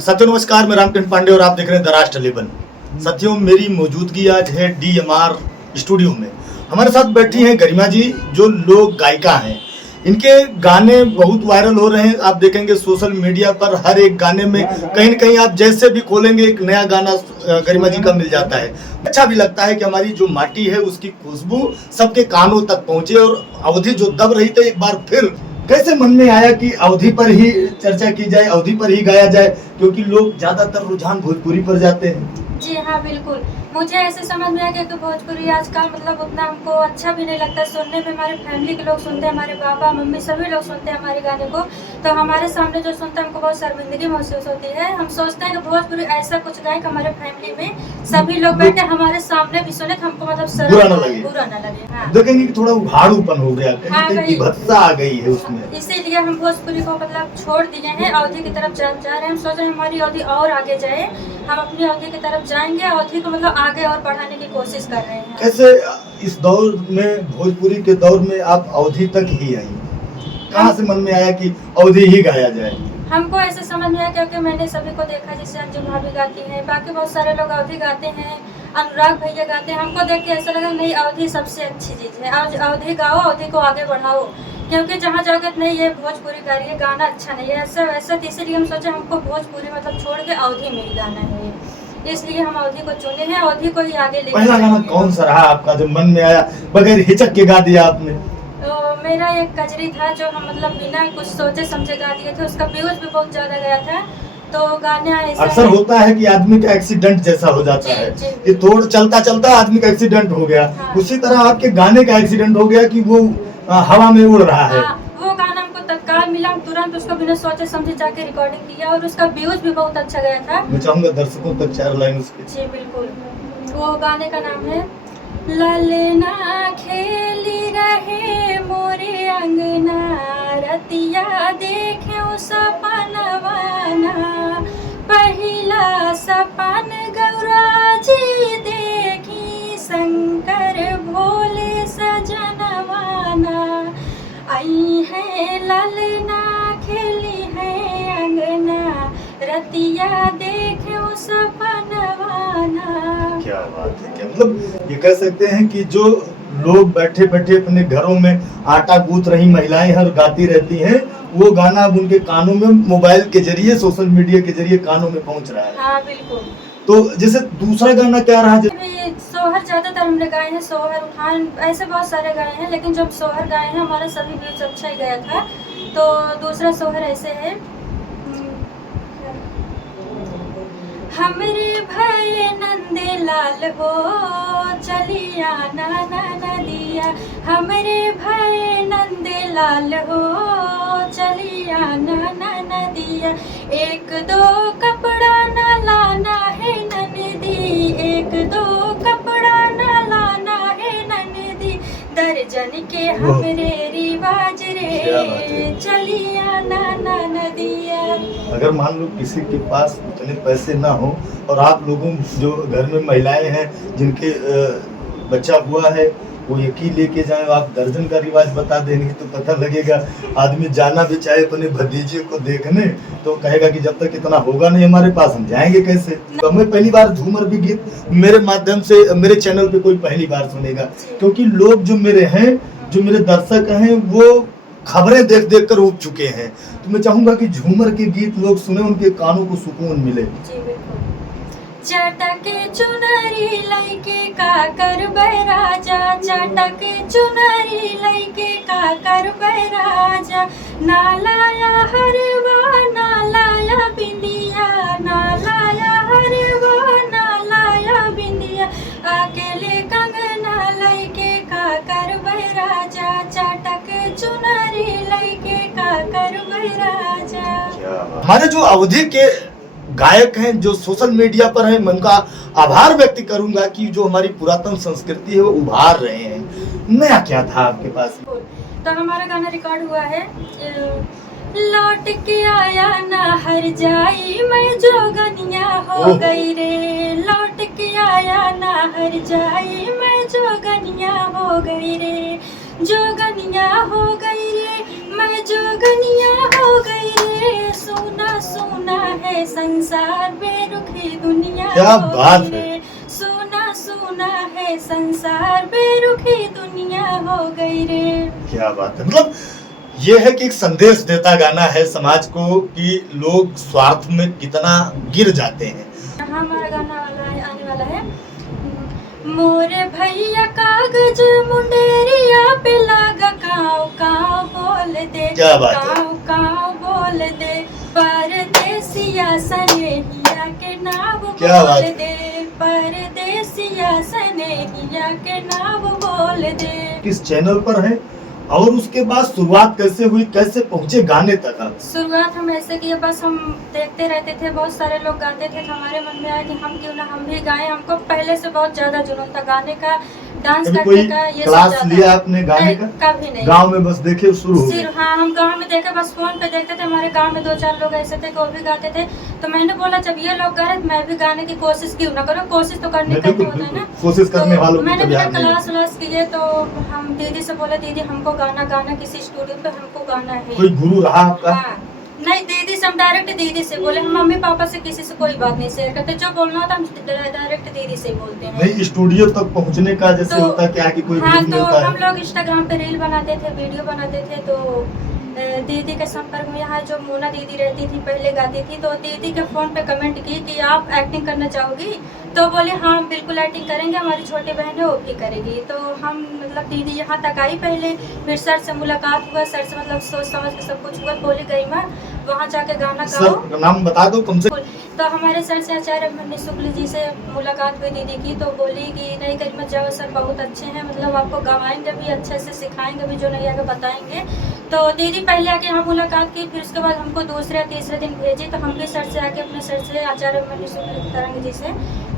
साथियों नमस्कार, मैं रामकृष्ण पांडे और आप देख रहे हैं द राष्ट्र लेबल। साथियों, मेरी मौजूदगी आज है DMR स्टूडियो में। हमारे साथ बैठी हैं गरिमा जी, जो लोक गायिका हैं। इनके गाने बहुत वायरल हो रहे हैं। आप देखेंगे सोशल मीडिया पर हर एक गाने में कहीं न कहीं आप जैसे भी खोलेंगे एक नया गाना गरिमा जी का मिल जाता है। अच्छा भी लगता है कि हमारी जो माटी है उसकी खुशबू सबके कानों तक पहुंचे। और अवधि जो दब रही थी, एक बार फिर कैसे मन में आया कि अवधि पर ही चर्चा की जाए, अवधि पर ही गाया जाए, क्योंकि लोग ज्यादातर रुझान भोजपुरी पर जाते हैं। जी हाँ, बिल्कुल। मुझे ऐसे समझ में आया कि भोजपुरी आजकल मतलब उतना हमको अच्छा भी नहीं लगता सुनने में। हमारे फैमिली के लोग सुनते हैं, हमारे पापा मम्मी सभी लोग सुनते हैं हमारे गाने को। तो हमारे सामने जो सुनता है हमको बहुत शर्मिंदगी महसूस होती है। हम सोचते हैं कि भोजपुरी ऐसा कुछ गाए कि हमारे फैमिली में सभी लोग बैठे हमारे सामने भी सुने तो हमको मतलब बुरा ना लगे। हाँ। देखेंगे कि थोड़ा उघाड़ूपन हो गया, कहीं विभत्सता आ गई है उसमें। इसीलिए हम भोजपुरी को मतलब छोड़ दिए हैं, अवधि की तरफ जा रहे हैं। हम सोच रहे हैं हमारी अवधि और आगे जाए, हम अपनी अवधि की तरफ जाएंगे, अवधि को मतलब आगे और बढ़ाने की कोशिश कर रहे हैं। कैसे इस दौर में, भोजपुरी के दौर में आप अवधि तक ही आई? कहाँ से मन में आया कि अवधि ही गाया जाए? हमको ऐसे समझ में आया क्योंकि मैंने सभी को देखा, जैसे अंजुम भाभी गाती हैं, बाकी बहुत सारे लोग अवधि गाते हैं, अनुराग भैया गाते हैं। हमको देख के ऐसा लगा नहीं, अवधि सबसे अच्छी चीज़ है। आज अवधि गाओ, अवधि को आगे बढ़ाओ, क्योंकि जहाँ जाओगे नहीं ये भोजपुरी गा रही है, गाना अच्छा नहीं है, ऐसा वैसा। तो इसीलिए हम सोचे हमको भोजपुरी मतलब छोड़ के अवधि में ही गाना है, इसलिए हम अवधि को चुने हैं, अवधि को ही आगे ले। पहला गाना कौन सा रहा आपका जो मन में आया, बगैर हिचक के गा दिया आपने? तो मेरा एक कजरी था जो हम मतलब बिना कुछ सोचे समझे गा दिए थे, उसका व्यूज भी बहुत ज्यादा गया था। तो गाने अक्सर होता है कि आदमी का एक्सीडेंट जैसा हो जाता है कि थोड़ा चलता चलता आदमी का एक्सीडेंट हो गया। हाँ। उसी तरह आपके गाने का एक्सीडेंट हो गया कि वो हवा में उड़ रहा है। हाँ, वो गाना हमको तत्काल मिला, तुरंत उसको बिना सोचे समझे जाके रिकॉर्डिंग किया और उसका व्यूज भी बहुत अच्छा गया था। मैं चाहूंगा दर्शकों तक 4 लाइन उसके। जी बिल्कुल। वो गाने का नाम है ललना खेली रहे मोरे अंगना, रतिया देखे सपनवाना, पहिला सपन गौरा जी देखी, शंकर भोले सजनवाना, आई है ललना खेली है अंगना, रतिया देखे सपनवाना। क्या बात है! क्या मतलब ये कह सकते हैं कि जो लोग बैठे बैठे अपने घरों में आटा गूंथ रही महिलाएं हर गाती रहती हैं, वो गाना अब उनके कानों में मोबाइल के जरिए, सोशल मीडिया के जरिए कानों में पहुंच रहा है। हाँ बिल्कुल। तो जैसे दूसरा गाना क्या रहा? सोहर ज्यादातर हमने गाए हैं, सोहर उठान ऐसे बहुत सारे गाए हैं, लेकिन जब सोहर गाए हैं हमारा सभी व्यूज अच्छा ही गया था। तो दूसरा सोहर ऐसे है, हमरे भय नंदे लाल हो चलिया नाना नदिया, हमरे भय नंदे लाल हो चलिया नाना नदिया, एक दो कपड़ा ना लाना है ननदी, एक दो कपड़ा ना लाना है ननदी, दर्जन के हमरे रिवाज रे चलिया नाना नदिया। अगर मान लो किसी के पास उतने पैसे ना हो और आप लोगों जो घर में महिलाएं हैं जिनके बच्चा हुआ है वो एक ही लेके जाए, आप दर्जन का रिवाज बता देंगे तो पता लगेगा। आदमी जाना भी चाहे अपने भतीजे को देखने तो कहेगा कि जब तक इतना होगा नहीं हमारे पास, हम जाएंगे कैसे? तो मैं पहली बार झूमर भी गीत मेरे माध्यम से मेरे चैनल पे कोई पहली बार सुनेगा, क्योंकि लोग जो मेरे हैं, जो मेरे दर्शक हैं, वो खबरें देख देख कर उब चुके हैं। तो मैं चाहूंगा कि झूमर के गीत लोग सुने, उनके कानों को सुकून मिले। चटक चुनरी लैके का कर बैराजा, चटक चुनरी लैके का कर बैराजा, नालाया हरवा नालाया बिंदिया, नालाया हरवा नालाया बिंदिया, अकेले कंगना लैके का कर बैराजा, चटक चुनरी लैके का कर बैराजा। हमारे जो अवधि के गायक हैं जो सोशल मीडिया पर हैं, मैं उनका आभार व्यक्त करूंगा कि जो हमारी पुरातन संस्कृति है वो उभार रहे हैं। नया क्या था आपके पास? तो हमारा गाना रिकॉर्ड हुआ है, लौट के आया ना हर जाई मैं जोगनिया हो गई रे, लौट के आया ना हर जाई मैं जोगनिया हो गई रे, जोगनिया हो गई रे, मैं जोगनिया हो गई रे, सोना सोना है संसार, बेरुखी दुनिया क्या हो बात गई है। रे, सोना सोना है संसार, बेरुखी दुनिया हो गई रे। क्या बात है। मतलब ये है कि एक संदेश देता गाना है समाज को कि लोग स्वार्थ में कितना गिर जाते हैं। हमारा गाना वाला है, आने वाला है। मोरे भैया कागज मुंडेरिया पे लागा, काव काव बोल दे, क्या बात है। काव काव बोल दे, परदेसिया सनेहिया के नाव क्या बात बोल है। दे, परदेसिया सनेहिया के नाव बोल दे। किस चैनल पर है और उसके बाद शुरुआत कैसे हुई, कैसे पहुंचे गाने तक आप? शुरुआत हम ऐसे किए, बस हम देखते रहते थे, बहुत सारे लोग गाते थे तो हमारे मन में आया कि हम क्यों ना हम भी गाएं। हमको पहले से बहुत ज्यादा जुनून था गाने का, डांस कभी करने कोई का, ये सब क्लास ज्यादा। लिया आपने गाने नहीं, का? कभी नहीं। गांव में बस देखे शुरू हो गए? सिर्फ हाँ, हम गांव में देखे, बस फोन पे देखते थे। हमारे गांव में 2-4 लोग ऐसे थे कि वो भी गाते थे, तो मैंने बोला जब ये लोग गा रहे तो मैं भी गाने की कोशिश क्यों ना करूँ। कोशिश तो करने का ही होता है ना, कोशिश करने तो वालों को मैंने कभी बिना हार नहीं क्लास लगती। व्लास किए तो हम दीदी से बोले, दीदी हमको गाना गाना किसी स्टूडियो पे हमको गाना है। कोई गुरु रहा आपका? हाँ, नहीं दीदी से, हम डायरेक्ट दीदी से बोले। हम मम्मी पापा से किसी से कोई बात नहीं शेयर करते, जो बोलना होता हम डायरेक्ट दीदी से ही बोलते हैं। नहीं, स्टूडियो तक पहुंचने का जैसे तो- होता क्या कि कोई हाँ, गुरु तो मिलता हम है? लोग इंस्टाग्राम पे रील बनाते थे, वीडियो बनाते थे, तो दीदी के संपर्क में यहाँ जो मोना दीदी रहती थी, पहले गाती थी, तो दीदी के फ़ोन पे कमेंट की कि आप एक्टिंग करना चाहोगी, तो बोले हाँ हम बिल्कुल एक्टिंग करेंगे, हमारी छोटी बहन है वो भी करेगी। तो हम मतलब दीदी यहाँ तक आई पहले, फिर सर से मुलाकात हुआ, सर से मतलब सोच समझ के सब कुछ हुआ, बोली गरिमा वहाँ जाके गाना गाओ। सर का नाम बता दो कम से। तो हमारे सर से आचार्य अभिमन्यु शुक्ल जी से मुलाकात हुई दीदी की, तो बोली कि नहीं गरिमा जाओ, सर बहुत अच्छे हैं, मतलब आपको गवाएंगे भी, अच्छे से सिखाएंगे भी, जो नहीं आगे बताएंगे। तो दीदी पहले आके यहाँ मुलाकात की, फिर उसके बाद हमको दूसरे तीसरे दिन भेजी, तो हम भी सर से आके अपने सर से आचार्य अभिमन्यु शुक्ल तरंग जी से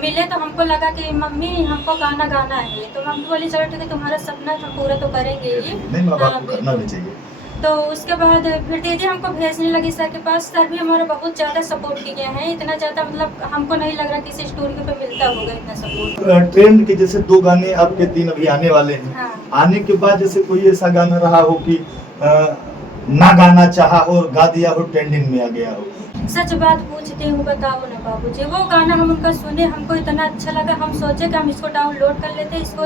मिले। तो हमको लगा कि मम्मी हमको गाना गाना है, तो मम्मी बोली चलो ठीक है, तुम्हारा सपना हम पूरा तो करेंगे ही। नहीं, माँ बाप हाँ, को करना बिल्कुल। भी चाहिए। तो उसके बाद फिर दीदी हमको भेजने लगी सर के पास। सर भी हमारा बहुत ज़्यादा सपोर्ट किए हैं, इतना ज़्यादा मतलब हमको नहीं लग रहा किसी स्टूडियो पे मिलता होगा इतना सपोर्ट। ट्रेंड के जैसे 2 गाने आपके 3 अभी आने वाले हैं। हाँ। आने के बाद जैसे कोई ऐसा गाना रहा हो कि ना गाना चाहा हो और गा दिया हो, ट्रेंडिंग में आ गया हो? सच बात पूछती हूँ बताओ ना बाबूजी, वो गाना हम उनका सुने, हमको इतना अच्छा लगा, हम सोचे कि हम इसको डाउनलोड कर लेते, इसको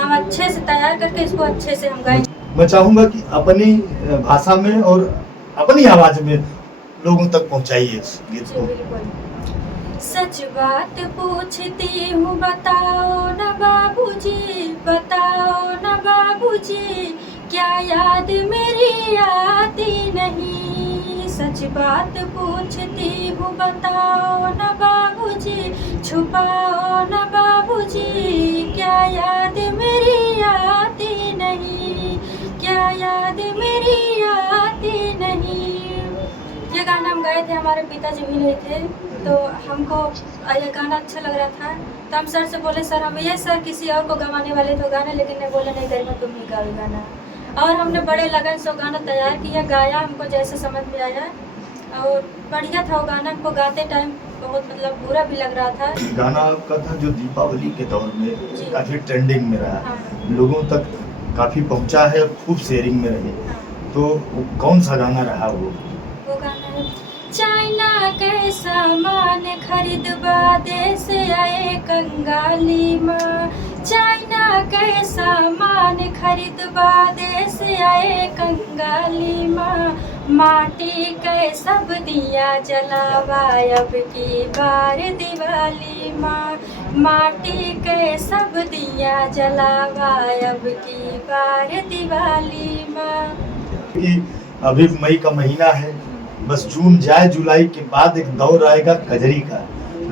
हम अच्छे से तैयार करके इसको अच्छे से हम गाएं। मैं चाहूंगा कि अपनी भाषा में और अपनी आवाज में लोगों तक पहुंचाइए इस गीत जी को। बिल्कुल। सच बात पूछती हूँ बताओ न बाबूजी, बताओ न बाबूजी, क्या याद मेरी आती नहीं। सच बात पूछती हूँ बताओ न बाबूजी, छुपाओ न बाबूजी, क्या याद मेरी आती नहीं, क्या याद मेरी आती नहीं। ये गाना हम गाए थे, हमारे पिताजी भी नहीं थे, तो हमको ये गाना अच्छा लग रहा था, तो हम सर से बोले सर हम ये सर किसी और को गवाने वाले तो गाना, लेकिन नहीं बोले नहीं गरिमा तुम ही गाओ गाना। और हमने बड़े लगन से गाना तैयार किया, गाया, हमको जैसे समझ में आया और बढ़िया था वो गाना। हमको गाते टाइम बहुत मतलब बुरा भी लग रहा था। गाना आपका था जो दीपावली के दौर में जी। काफी ट्रेंडिंग में रहा, हाँ। लोगों तक काफी पहुंचा है, खूब शेयरिंग में रहे। हाँ। तो वो कौन सा गाना रहा वो? वो गाना है चाइना के सामान खरीदवा देश आए कंगाली माँ, चाइना के सामान खरीदवा देश आए कंगाली माँ, माटी के सब दिया जलावा अब की बार दिवाली माँ, माटी के सब दिया जलावा अब की बार दिवाली माँ। कि अभी मई का महीना है, बस जून जाए, जुलाई के बाद एक दौर आएगा कजरी का।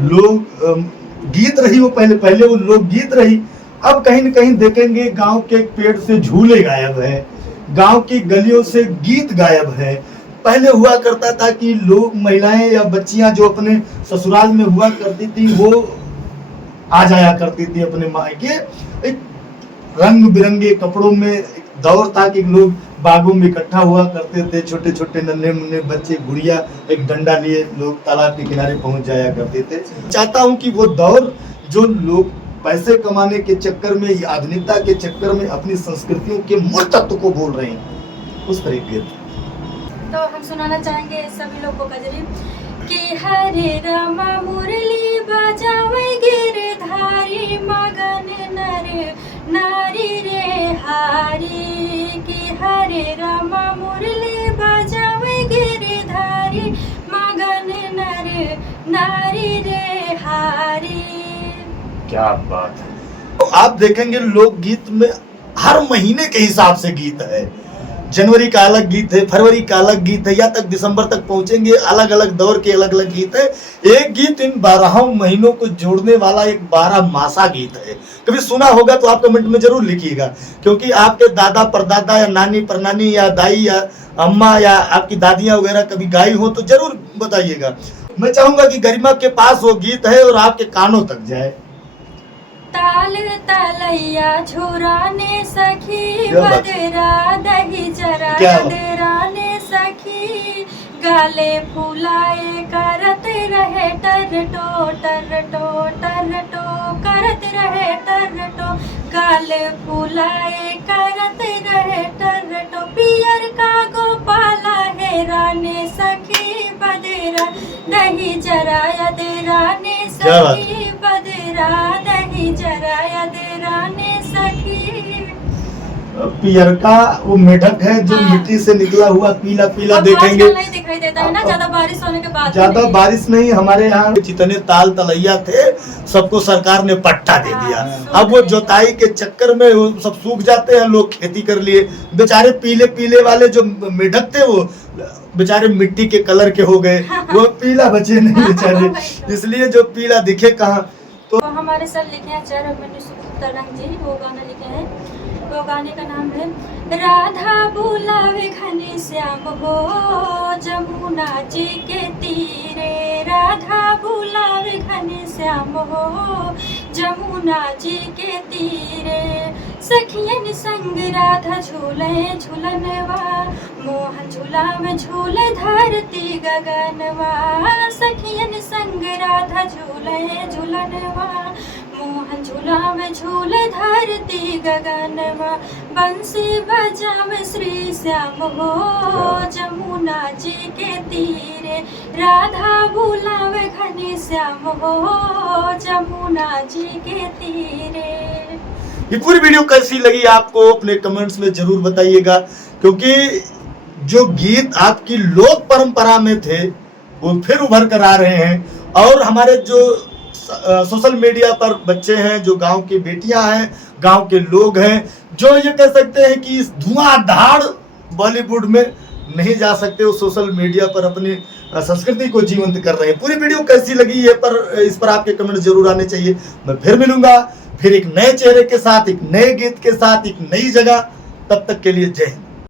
लोग गीत रही वो पहले वो लोग गीत रही, अब कहीं न कहीं देखेंगे गांव के पेड़ से झूले गायब है, गांव की गलियों से गीत गायब है। पहले हुआ करता था कि लोग, महिलाएं या बच्चियां जो अपने ससुराल में हुआ करती थी, वो आ जाया करती थी अपने मायके, एक रंग बिरंगे कपड़ों में। एक दौर था कि लोग बागों में इकट्ठा हुआ करते थे, छोटे छोटे नन्हे मुन्ने बच्चे, गुड़िया, एक डंडा लिए लोग तालाब के किनारे पहुंच जाया करते थे। चाहता हूं कि वो दौर जो लोग पैसे कमाने के चक्कर में या आधुनिकता के चक्कर में अपनी संस्कृतियों के मूल तत्व को बोल रहे हैं, उस पर एक गीत। तो हम सुनाना चाहेंगे सभी लोग को कजरी कि हरे रामा मुरली बजावे गिरधारी मगन नर नारी रे हारी कि हरे रामा मुरली बजावे गिरधारी मगन नर नारी रे हारी। क्या बात है। तो आप देखेंगे लोकगीत में हर महीने के हिसाब से गीत है। जनवरी का अलग गीत है, फरवरी का अलग गीत है, या तक दिसंबर तक पहुंचेंगे, अलग अलग दौर के अलग अलग गीत है। एक गीत इन 12 महीनों को जोड़ने वाला एक 12 मासा गीत है। कभी सुना होगा तो आप कमेंट में जरूर लिखिएगा, क्योंकि आपके दादा परदादा या नानी परनानी या दाई या अम्मा या आपकी दादियां वगैरह कभी गाई हो तो जरूर बताइएगा। मैं चाहूंगा कि गरिमा के पास वो गीत है और आपके कानों तक जाए। ताल तलैया झुराने सखी क्या बात बदरा दही जरा क्या? दराने सखी गाले फुलाए करत रहे टरटो टरटो टरटो करत रहे टरटो गाले फुलाए करत रहे टरटो पियर का गोपाला हेराने सखी बदरा दही जरा दराने क्या बात? सखी बदरा दही जरा दराने सखी। पियर का वो मेढक है जो हाँ। मिट्टी से निकला हुआ पीला पीला अब देखेंगे। आजकल नहीं दिखाई देता है ना, ज्यादा बारिश होने के बाद ज्यादा नहीं। बारिश नहीं, हमारे यहाँ जितने ताल तलैया थे सबको सरकार ने पट्टा दे दिया। हाँ, अब वो जोताई के चक्कर में वो सब सूख जाते हैं, लोग खेती कर लिए। बेचारे पीले पीले वाले जो मेढक थे वो बेचारे मिट्टी के कलर के हो गए, वो पीला बचे नहीं बेचारे। इसलिए जो पीला दिखे कहाँ। तो हमारे सर लिखे हैं जय रघुवंशी तरंग जी, वो गाना लिखे हैं। वो गाने का नाम है राधा बुलावे घने श्याम हो जमुना जी के तीरे। राधा बुलावे घने श्याम हो जमुना जी के तीरे। सखियन संग राधा झूले झूलनवा मोहन झूला में झूले धरती गगनवा। सखियन संग राधा झूले झूलनवा मोहन झूला में झूले धरती गगनवा। बंसी बजावे श्री श्याम हो जमुना जी के तीरे। राधा बुलावे घनी श्याम हो जमुना जी के तीरे। ये पूरी वीडियो कैसी लगी आपको अपने कमेंट्स में जरूर बताइएगा, क्योंकि जो गीत आपकी लोक परंपरा में थे वो फिर उभर कर आ रहे हैं। और हमारे जो सोशल मीडिया पर बच्चे हैं, जो गांव की बेटियां हैं, गांव के लोग हैं, जो ये कह सकते हैं कि इस धुआंधार बॉलीवुड में नहीं जा सकते, वो सोशल मीडिया पर अपनी संस्कृति को जीवंत कर रहे हैं। पूरी वीडियो कैसी लगी ये इस पर आपके कमेंट जरूर आने चाहिए। मैं फिर मिलूंगा, फिर एक नए चेहरे के साथ, एक नए गीत के साथ, एक नई जगह। तब तक के लिए जय हिंद।